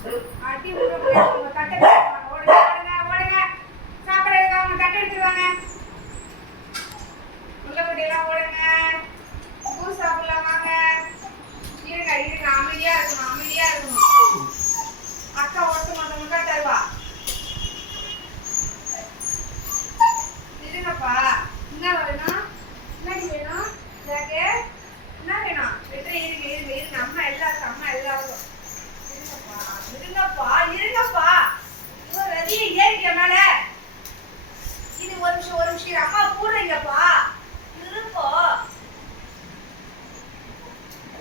அடி எடுத்துட்டு வாங்க. ஓடுங்க ஓடுங்க. சாப்பாடு எடுக்க அவங்க தட்டை எடுத்துருவாங்க இவ்வளோ ஏறிக்க மேல இது ஒரு நிமிஷம் ஒரு நிமிஷம் அம்மா கூடுறீங்கப்பா இருப்போ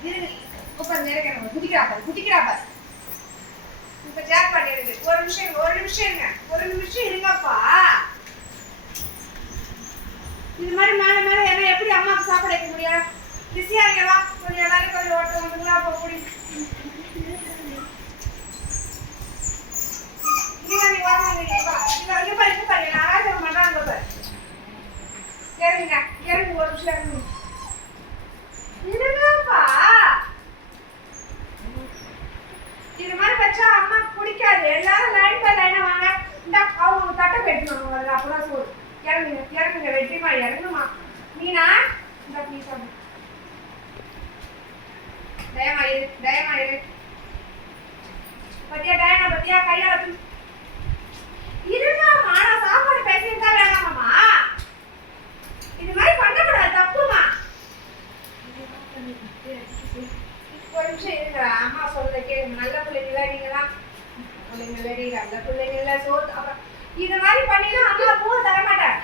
இருங்க உட்காந்து இருக்கணும் குதிக்கிறாப்பா குதிக்கிறாப்பா இப்ப ஜாக் பண்ணிருக்கு ஒரு நிமிஷம் ஒரு நிமிஷம் இருங்க. ஒரு நிமிஷம் இருங்கப்பா. இது மாதிரி வச்சா அம்மா பிடிக்காது எல்லாரும் லைன் பை லைனா வாங்க. இந்த அவங்க தட்டை கட்டணும் முதல்ல அப்பதான் சோறு. இறங்குங்க இறங்குங்க வெற்றிமா இறங்குமா. மீனா இந்த நீ தயமா இரு தயமா இரு. பத்தியா பத்தியா? கையால தூ- இருமாமா நான் சாப்பாடு பேசியிருந்தா வேணாமாம்மா இது மாதிரி பண்ணக்கூடாது தப்புமா ஒரு நிமிஷம் இருங்க அம்மா சொல்றத கேளுங்க நல்ல பிள்ளைங்களா நீங்களாம் பிள்ளைங்க நல்ல பிள்ளைங்கள அப்புறம் இது மாதிரி பண்ணினா அம்மா பூ தர மாட்டேன்